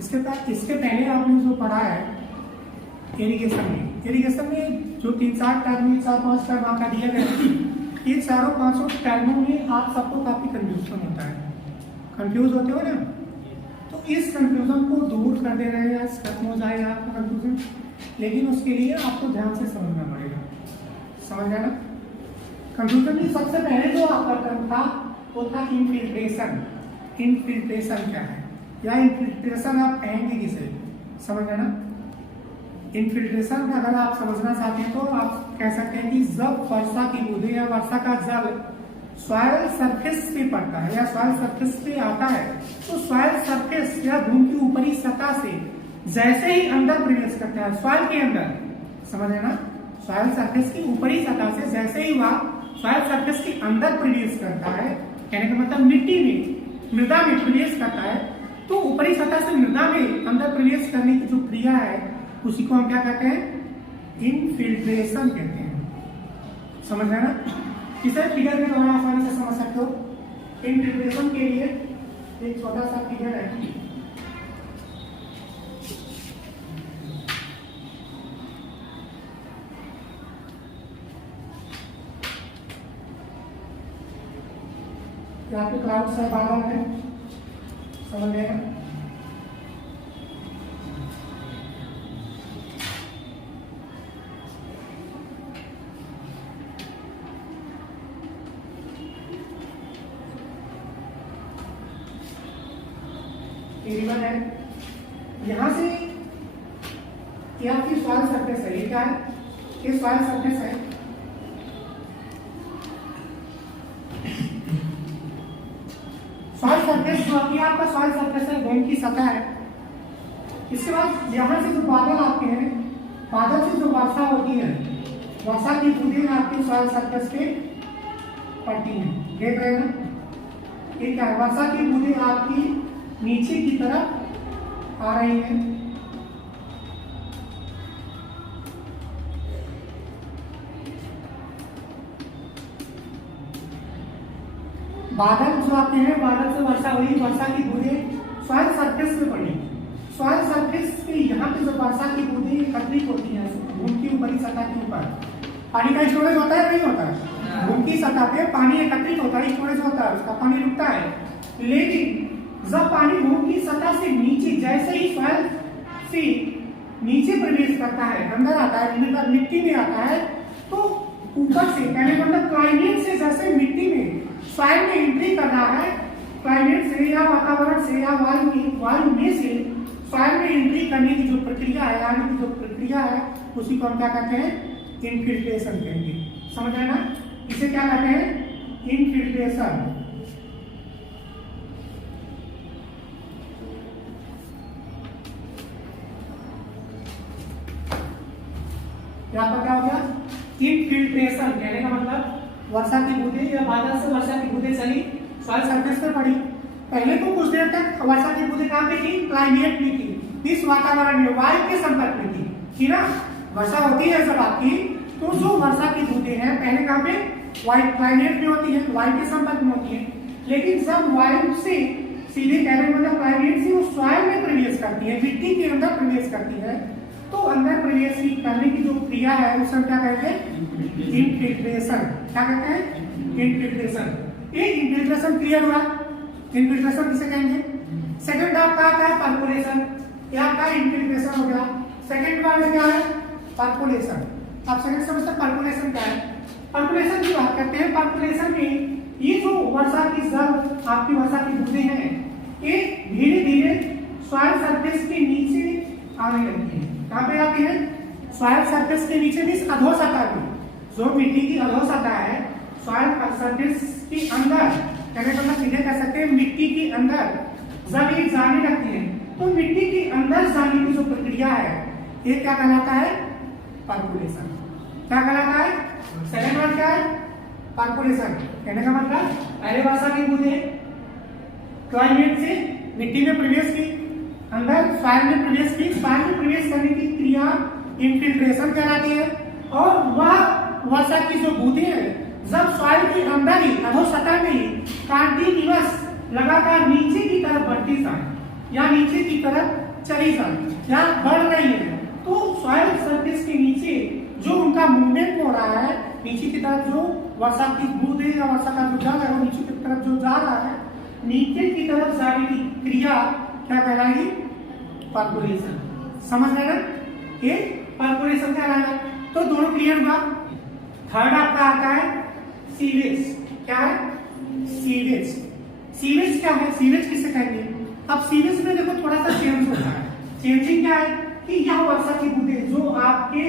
इसके पहले आपने जो पढ़ा है इरिगेशन में जो 3-4 टर्म 4-5 टर्म आपका दिया गया है, ये चारों 5 टर्मों में आप सबको काफी कंफ्यूजन होता है, कंफ्यूज होते हो ना। तो इस कंफ्यूजन को दूर कर दे रहे हैं, खत्म हो जाएगा आपका कंफ्यूजन, लेकिन उसके लिए आपको ध्यान से समझना पड़ेगा। समझ गया ना। कंफ्यूजन में सबसे पहले जो आपका टर्म था वो था इनफिल्ट्रेशन। इनफिल्ट्रेशन क्या है, या इनफिल्ट्रेशन आप कहेंगे किसे, समझ गया ना। इनफिल्ट्रेशन में अगर आप समझना चाहते हैं तो आप कह सकते हैं कि जब वर्षा की बूंदें या वर्षा का जल सॉइल सरफेस पे पड़ता है या सॉइल सरफेस पे आता है, तो सॉइल सरफेस या भूमि की ऊपरी सतह से जैसे ही अंदर प्रवेश करता है सॉइल के अंदर, समझ है ना, सॉइल सरफेस की ऊपरी सतह से जैसे ही वह सॉइल सरफेस के अंदर प्रवेश करता है, कहने का मतलब मिट्टी में, मृदा में प्रवेश करता है, तो ऊपरी सतह से मृदा में अंदर प्रवेश करने की जो क्रिया है उसी को हम क्या कहते हैं, इनफिल्ट्रेशन कहते हैं। समझ गया ना। इसे फिगर में थोड़ा आसानी से समझ सकते हो। इनफिल्ट्रेशन के लिए एक छोटा सा फिगर है, यहाँ पे क्लाउड से बादल है, समझ गए ना। रिवर है, यहां से ये आपकी सॉइल सरफेस है, ये क्या है, ये सॉइल सरफेस है। सॉइल सरफेस जो आपका सॉइल सरफेस है, भूमि की सतह है। इसके बाद यहां से जो बादल आते हैं, बादल से जो वर्षा होती है, वर्षा की बूंदें आपकी सॉइल सरफेस पे पड़ती हैं, देख रहे हैं ना। ये क्या है, वर्षा की बूंदें आपकी नीचे की तरफ आ रही है, बादल जो आते हैं, बादल से वर्षा हुई, वर्षा की बूंदें सॉइल सरफेस पे पड़ी, सॉइल सरफेस पे यहाँ पे जो वर्षा की बूंदें एकत्रित होती हैं भूमि की ऊपरी सतह के ऊपर। पानी का स्टोरेज होता है नहीं होता है, भूमि की सतह पे पानी एकत्रित होता है, स्टोरेज होता है, उसका पानी रुकता है। लेकिन जब पानी भूमि की सतह से नीचे, जैसे ही सॉइल से नीचे प्रवेश करता है, अंदर आता है, मिट्टी में आता है, तो ऊपर से कहने मतलब क्लाइमेट से जैसे मिट्टी में सॉइल में एंट्री कर रहा है, क्लाइमेट से या वातावरण से या वायु में से सॉइल में एंट्री करने की जो प्रक्रिया है, आने की जो प्रक्रिया है, उसी को हम क्या कहते हैं, इनफिल्ट्रेशन कहेंगे। समझ आए ना। इसे क्या कहते हैं, इनफिल्ट्रेशन। यहाँ पर क्या हो गया, इनफिल्ट्रेशन, कहने का मतलब वर्षा की बूंदें या बादल से वर्षा की बूंदें चली, सॉइल सरफेस पर पड़ी। पहले तो कुछ देर तक वर्षा की बूंदें कहाँ पे थी, क्लाइमेट में थी, इस वातावरण में, वायु के संपर्क में थी ना। वर्षा होती है जब आपकी, तो जो वर्षा की बूंदें हैं पहले कहाँ पे, वायु क्लाइमेट में होती है, वायु के संपर्क में होती है। लेकिन जब वायु से सीधे कहने मतलब क्लाइमेट से वो सॉइल में प्रवेश करती है, मिट्टी के अंदर प्रवेश करती है, तो अंदर प्रवेश करने की जो क्रिया है उसे हम क्या कहते हैं, इनफिल्ट्रेशन। क्या कहते हैं, इनफिल्ट्रेशन। ये इनफिल्ट्रेशन क्लियर हुआ, इनफिल्ट्रेशन किसे कहेंगे। सेकंड आपका आता है परकोलेशन, ये आपका इनफिल्ट्रेशन हो गया। सेकंड वर्ड क्या है, परकोलेशन। आप सेकंड समझते हैं परकोलेशन क्या है। परकोलेशन की बात करते हैं, परकोलेशन में ये जो वर्षा की जल आपकी वर्षा की बूंदें हैं, ये धीरे धीरे सॉइल सरफेस के नीचे आने लगती है। कहाँ पे आती है, सॉइल सरफेस के नीचे भी अधोसतह में, जो मिट्टी की अधोसतह है, सॉइल सरफेस के अंदर, कहने का मतलब सीधे कह सकते हैं मिट्टी के अंदर जब ये जाने लगती है, तो मिट्टी के अंदर जाने की जो प्रक्रिया है, ये क्या कहलाता है, परकोलेशन। क्या कहलाता है, सेकंड वर्ड क्या है, परकोलेशन। कहने का मतलब पहले वर्षा की बूंदें क्लाइमेट से मिट्टी में प्रवेश की, अंदर सॉइल में प्रवेश की, सॉइल में प्रवेश करने की क्रिया इनफिल्ट्रेशन कहलाती है। और वह वर्षा की जो बूंदें हैं जब सॉइल के अंदर ही, अधोसतह में ही कंटीन्यूअस लगातार नीचे की तरफ बढ़ती जाए या नीचे की तरफ चली जा रही है या बढ़ रही है, तो सॉइल सरफेस के नीचे जो उनका मूवमेंट हो रहा है, नीचे की तरफ जो वर्षा की बूंद है या वर्षा का जो जल है वो नीचे की तरफ जो जा रहा है, नीचे की तरफ जाने की क्रिया क्या कहलाएगी? परकोलेशन। समझ रहे ना? ये परकोलेशन कहलाएगा। तो दोनों क्लियर हुआ। थर्ड आपका आता है सीवेज। क्या है? सीवेज। सीवेज क्या है? सीवेज किसे कहेंगे? अब सीवेज में देखो थोड़ा सा चेंज होता है। चेंजिंग क्या है कि यह वर्षा की बूंदें जो आपके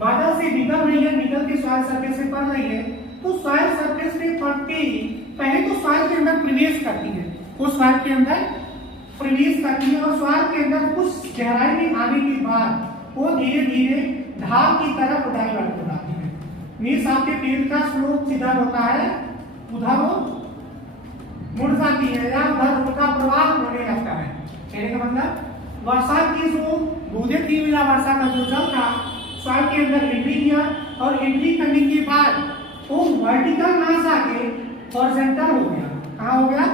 बादल से निकल रही है, निकल के सॉइल सरफेस पे पड़ रही है, तो सॉइल सरफेस पे पड़ते ही पहले तो सॉइल के अंदर प्रवेश करती है, वो सॉइल के अंदर प्रवेश करती है और सॉइल के अंदर कुछ गहराई में आने के बाद वो धीरे धीरे ढाल की तरफ डाइवर्ट हो जाती है। मीन्स आपके पेड़ का स्लोप जिधर होता है उधर वो मुड़ जाती है या उधर उनका प्रवाह होने लगता है। कहने का मतलब वर्षा की जो बूंदें थी या वर्षा का जो जल था सॉइल के अंदर एंट्री किया और एंट्री करने के बाद वो वर्टिकल ना जाके हॉरिजॉन्टल हो गया। कहाँ हो गया?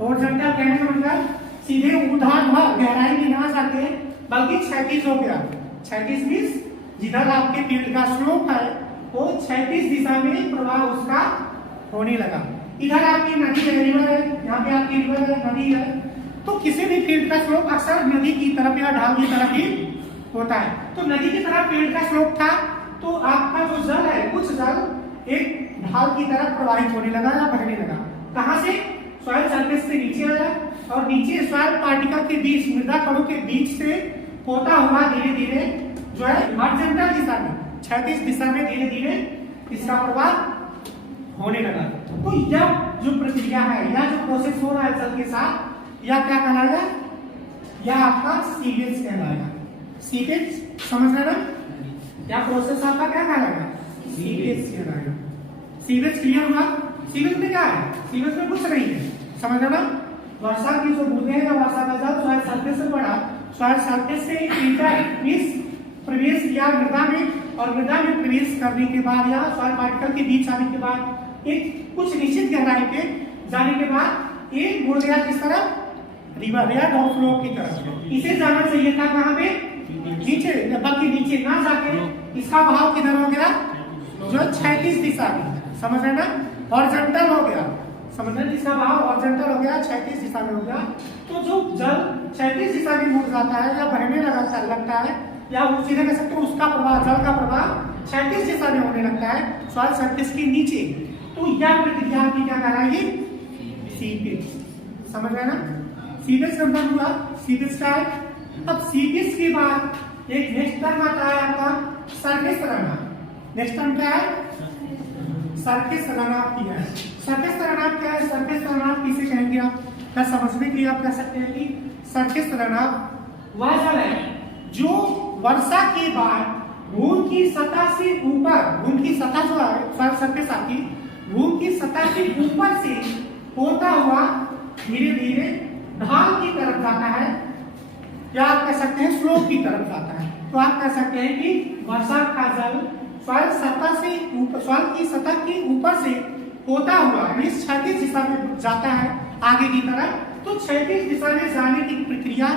हॉरिजॉन्टल। कहने का मतलब सीधे ऊर्ध्वाधर गहराई में ना जाके बल्कि क्षैतिज हो गया। क्षैतिज मींस जिधर आपके पेड़ का स्लोप है वो क्षैतिज दिशा में प्रवाह उसका होने लगा। इधर आपकी नदी है, रिवर है, यहाँ पे आपकी रिवर है, नदी है, तो किसी भी फील्ड का स्लोप अक्सर नदी की तरफ या ढाल की तरफ ही होता है। तो नदी की तरफ फील्ड का स्लोप था तो आपका जो जल है कुछ जल एक ढाल की तरफ प्रवाहित होने लगा या बहने लगा। कहां से? सॉइल सरफेस से नीचे आया और नीचे सॉइल पार्टिकल के बीच, मृदा कणों के बीच से होता हुआ धीरे धीरे जो है हॉरिजॉन्टल दिशा में, क्षैतिज दिशा में धीरे धीरे इसका प्रवाह होने लगा। तो यह जो प्रक्रिया है या जो प्रोसेस हो रहा है जल के साथ, यह क्या कहलाएगा? यह आपका सीवेज कहलाएगा। सीवेज समझ रहे ना? यह प्रोसेस आपका क्या कहलाएगा? सीवेज कहलाएगा। सीवेज क्लियर हुआ? सीवेज में क्या है? सीवेज में कुछ नहीं है। समझ रहे ना? वर्षा की जो बूंदें हैं या वर्षा का जल सॉइल सरफेस से पड़ा, सॉइल सरफेस से इंटर मींस प्रवेश किया मृदा में और मृदा में प्रवेश करने के बाद या सॉइल पार्टिकल के बीच आने के बाद एक कुछ निश्चित गहराई पे जाने के बाद एक मुड़ गया किस तरफ? रिवर या डाउन फ्लो की तरफ। इसे जाना चाहिए था कहां पे? नीचे, बल्कि नीचे ना जाके इसका बहाव किधर हो गया? जो क्षैतिज दिशा में। समझ रहे ना? हॉरिजॉन्टल हो गया। समझ रहे? इसका बहाव हॉरिजॉन्टल हो गया, क्षैतिज दिशा में हो गया। तो जो जल क्षैतिज दिशा में मुड़ जाता है या बहने लगता है या वो सीधे कह सकते हो उसका प्रवाह, जल का प्रवाह क्षैतिज दिशा में होने लगता है सॉइल सरफेस के नीचे, तो यह प्रक्रिया की क्या कहलाएगी? सीवेज। समझ रहे ना? सीवेज संबंध हुआ। सीवेज का है। अब सीवेज के बाद एक नेक्स्ट टर्म आता है आपका सरफेस रनऑफ। नेक्स्ट टर्म क्या है? सरफेस रनऑफ की है। सरफेस रनऑफ क्या है? सरफेस रनऑफ किसे कहेंगे आप? क्या समझने के लिए आप कह सकते हैं कि सरफेस रनऑफ वह जल है जो वर्षा के बाद भूमि की सतह से ऊपर, भूमि की सतह जो है सॉइल सरफेस आपकी भूमि की सतह के ऊपर से होता हुआ धीरे धीरे ढाल की तरफ जाता है या आप कह सकते हैं स्लोप की तरफ जाता है। तो आप कह सकते हैं कि वर्षा का जल सॉइल सतह से ऊपर, सॉइल की सतह के ऊपर से होता हुआ इस क्षैतिज दिशा में जाता है आगे की तरफ। तो क्षैतिज दिशा में जाने की प्रक्रिया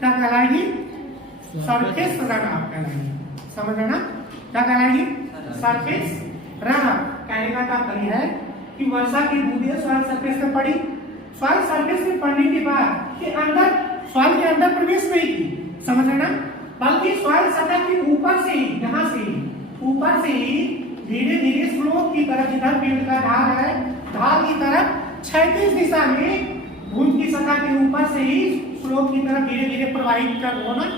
क्या कहलाएगी? सरफेस रनऑफ कहलाएगी। समझ रहे ना? क्या कहलाएगी? Surface runoff. कहने का तात्पर्य है कि वर्षा की बूंदें सॉइल सरफेस पे पड़ी, सॉइल सरफेस पे पड़ने के बाद के अंदर सॉइल के अंदर प्रवेश नहीं की। समझ रहे ना? बल्कि सॉइल सतह के ऊपर से ही, यहाँ से ऊपर से ही धीरे धीरे स्लोप की तरफ, जिधर पेड़ का ढाल है ढाल की तरफ क्षैतिज दिशा में भूमि की सतह के ऊपर से ही स्लोप की तरफ धीरे धीरे प्रवाहित कर होना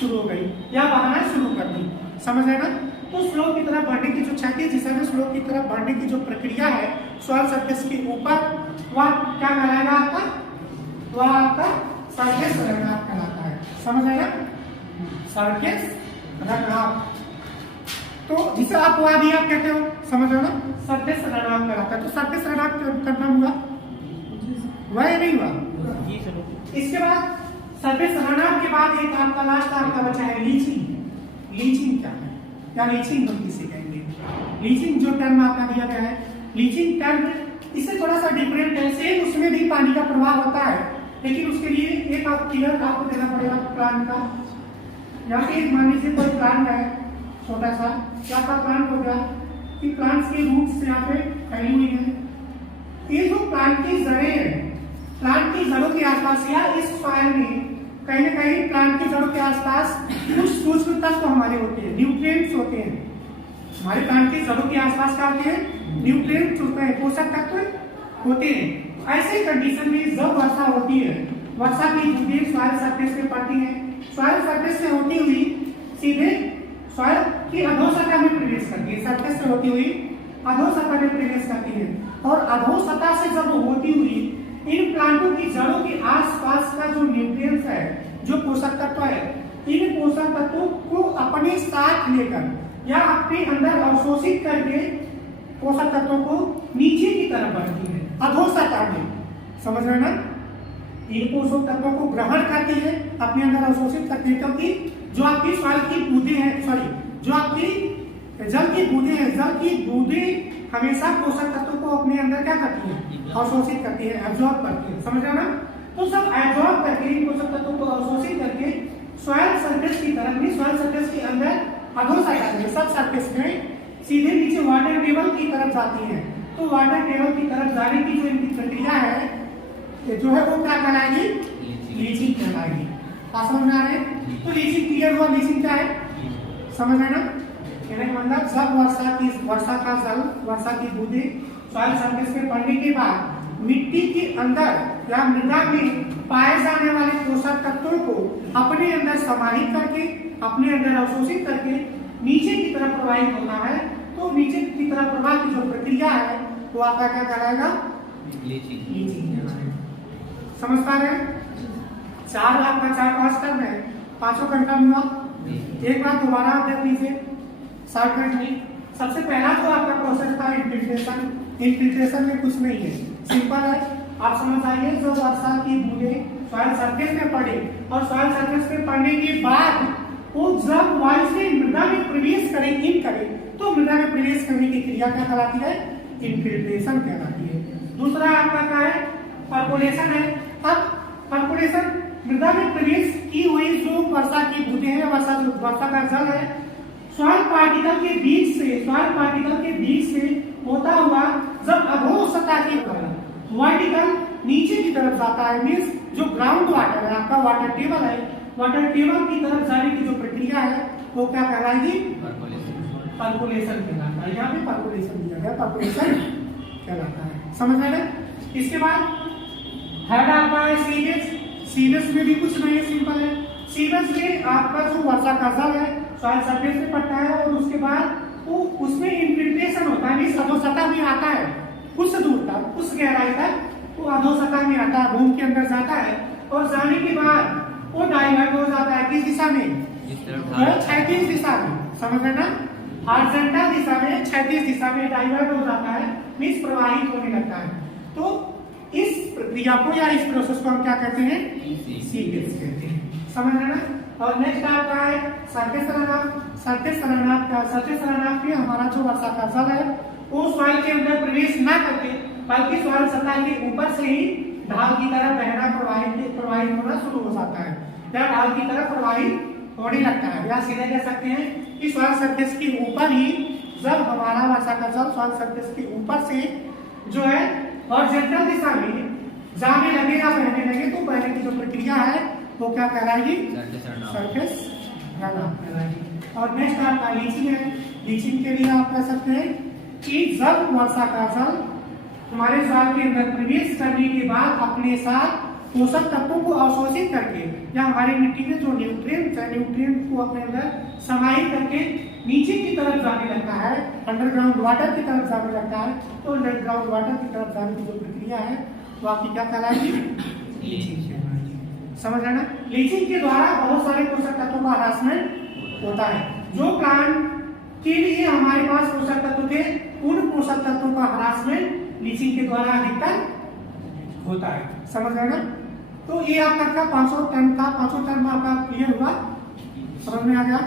शुरू हो गई या बहना शुरू कर दी। समझ रहे ना? तो स्लोप की तरफ बढ़ने की जो क्षैतिज दिशा में स्लोप की तरफ बढ़ने की जो प्रक्रिया है सॉइल सरफेस के ऊपर, वह क्या कहलाएगा आपका? वह आपका सरफेस रनऑफ कहलाता है। समझ रहे ना? Surface runoff. तो जिसे आप वह भी आप कहते हो, समझ रहे हो ना? सरफेस रनऑफ कहलाता है। तो सरफेस रनऑफ करना हुआ, वह नहीं हुआ। इसके बाद सरफेस रनऑफ के बाद एक आपका लास्ट आपका बचा है लीचिंग। लीचिंग क्या है या लीचिंग हम किसे कहेंगे? लीचिंग जो टर्म आपका दिया गया है, लीचिंग टर्म इससे थोड़ा सा डिफरेंट है। सेम उसमें भी पानी का प्रवाह होता है लेकिन उसके लिए एक आप क्लियर आपको देना पड़ेगा प्लांट का। यहाँ पे एक मान लीजिए कोई प्लांट है छोटा सा, क्या का प्लांट होगा कि प्लांट्स के रूट्स यहाँ पे फैली हुई है। ये जो प्लांट की जड़ें हैं, प्लांट की जड़ों के आसपास या इस सॉइल में कहीं ना कहीं प्लांट की जड़ों के आसपास कुछ सूक्ष्म तत्व हमारे होते हैं, न्यूट्रिएंट्स होते हैं। हमारे प्लांट की जड़ों के आसपास क्या होते हैं? न्यूट्रिएंट्स होते हैं, पोषक तत्व होते हैं। ऐसे कंडीशन में जब वर्षा होती है, वर्षा की बूंदें सॉइल सरफेस पे पड़ती है, सॉइल सरफेस से होती हुई सीधे सॉइल की अधोसतह में प्रवेश करती है, सरफेस से होती हुई अधोसतह में प्रवेश करती है। और अधोसतह से जब होती हुई इन प्लांटों की जड़ों के आसपास का जो न्यूट्रिएंट्स है, जो पोषक तत्व है, इन पोषक तत्वों को अपने साथ लेकर या अपने अंदर अवशोषित करके पोषक तत्वों को नीचे की तरफ बढ़ती है, अधोसतह में। समझ रहे ना? इन पोषक तत्वों को ग्रहण करती है, अपने अंदर अवशोषित करती है, क्योंकि जो आपकी सॉइल की बूंदें हैं, जो आपकी जल की बूंदें हैं, जल की बूंदें हमेशा पोषक तत्वों को अपने अंदर क्या करती है? अवशोषित करती है, एब्जॉर्ब करती है। समझ रहे ना? तो सब एब्जॉर्ब करके इन पोषक तत्वों को अवशोषित करके सॉइल सरफेस की तरफ में, सॉइल सरफेस के अंदर अधोसतह में, सब सरफेस में सीधे नीचे वाटर टेबल की तरफ जाती है। तो वाटर टेबल की तरफ जाने की जो इनकी प्रक्रिया है, जो है वो क्या कहलाएगी? लीचिंग कहलाएगी। समझ में आ रहे हैं? तो लीचिंग क्लियर हुआ। लीचिंग क्या है? समझ रहे ना? मतलब जब वर्षा का जल, वर्षा की बूंदें सॉइल सरफेस पे पड़ने के बाद मिट्टी के अंदर या मृदा में पाए जाने वाले पोषक तत्वों को अपने अंदर समाहित करके, अपने अंदर अवशोषित करके नीचे की तरफ प्रवाहित होता है। तो नीचे की तरफ प्रवाह की जो प्रक्रिया है वो आपका क्या कहलाएगा? लीचिंग कहलाएगा। समझ पा रहे हैं? आपका 4-5 टर्म है, 5 घंटा हुआ। एक बार दोबारा आप देख लीजिए शॉर्टकट में। सबसे पहला जो आपका प्रोसेस था इनफिल्ट्रेशन। इनफिल्ट्रेशन में कुछ नहीं है, सिंपल है। आप समझ आइए, जो वर्षा की बूंदें सॉइल सरफेस में पड़े और सॉइल सरफेस में पड़ने के बाद वो जब वायु से मृदा में प्रवेश करे, इन करे, तो मृदा में प्रवेश करने की क्रिया क्या कहलाती है? इनफिल्ट्रेशन कहलाती है। दूसरा आपका क्या है? पर्कोलेशन है। अब पर्कोलेशन मृदा में प्रवेश की हुई जो वर्षा की बूंदें हैं, वर्षा का जल है, सॉइल पार्टिकल के बीच से होता हुआ जब अधोसतह की तरफ वर्टिकल नीचे की तरफ जाता है, मींस जो ग्राउंड वाटर है, आपका वाटर टेबल है, वाटर टेबल की तरफ जाने की जो प्रक्रिया है वो क्या कहलाएगी? पर्कोलेशन कहलाता है। यहाँ पे पर्कोलेशन दिया गया, पर्कोलेशन कहलाता है। समझ रहे हैं? इसके बाद थर्ड आपका है सीवेज। सीवेज में भी कुछ नहीं है, सिंपल है। सीवेज में आपका जो वर्षा का जल है सॉइल सरफेस पे पड़ता है और उसके बाद वो उसमें इनफिल्ट्रेशन होता है, अधोसतह में आता है, कुछ दूर तक, कुछ गहराई तक वो अधोसतह में आता है, भूमि के अंदर जाता है और जाने के बाद वो डाइवर्ट हो जाता है। किस दिशा में? क्षैतिज दिशा में। समझ रहे ना? हॉरिजॉन्टल दिशा में, क्षैतिज दिशा में डाइवर्ट हो जाता है, मींस प्रवाहित होने लगता है। तो इस प्रक्रिया को या इस प्रोसेस को हम क्या कहते हैं? सीवेज कहते हैं। समझ रहे ना? और नेक्स्ट आपका है सरफेस रनऑफ। सरफेस रनऑफ में हमारा जो वर्षा का जल है वो सॉइल के अंदर प्रवेश न करके बल्कि सॉइल सतह के ऊपर से ही ढाल की तरफ बहना प्रवाहित होना शुरू हो जाता है, या ढाल की तरफ प्रवाहित होने लगता है, या सीधे कह सकते हैं कि सॉइल सरफेस के ऊपर ही जब हमारा वर्षा का जल सॉइल सरफेस के ऊपर से जो है हॉरिजॉन्टल दिशा में जाने लगे या बहने लगे, तो बहने की जो प्रक्रिया है वो क्या कहलाएगी? सरफेस रनऑफ कहलाएगी। और नेक्स्ट आपका लीचिंग है। लीचिंग के लिए आप कह सकते हैं कि जब वर्षा का जल हमारे सॉइल के अंदर प्रवेश करने के बाद अपने साथ पोषक तत्वों को अवशोषित करके या हमारी मिट्टी में जो न्यूट्रिएंट को अपने अंदर समाहित करके नीचे की तरफ जाने लगता है, अंडरग्राउंड वाटर की तरफ जाने लगता है। तो अंडरग्राउंड वाटर की तरफ जाने की जो प्रक्रिया है वो आपकी क्या कहलाएगी? लीचिंग कहलाएगी। समझ रहे ना? लीचिंग के द्वारा बहुत सारे पोषक तत्वों का हरासमेंट होता है। जो प्लांट के लिए हमारे पास पोषक तत्व थे, उन पोषक तत्वों का हरासमेंट लीचिंग के द्वारा अधिकतर होता है। समझ रहे ना? तो ये आपका 500 टन का 500 टन आपका क्लियर हुआ, समझ में आ गया?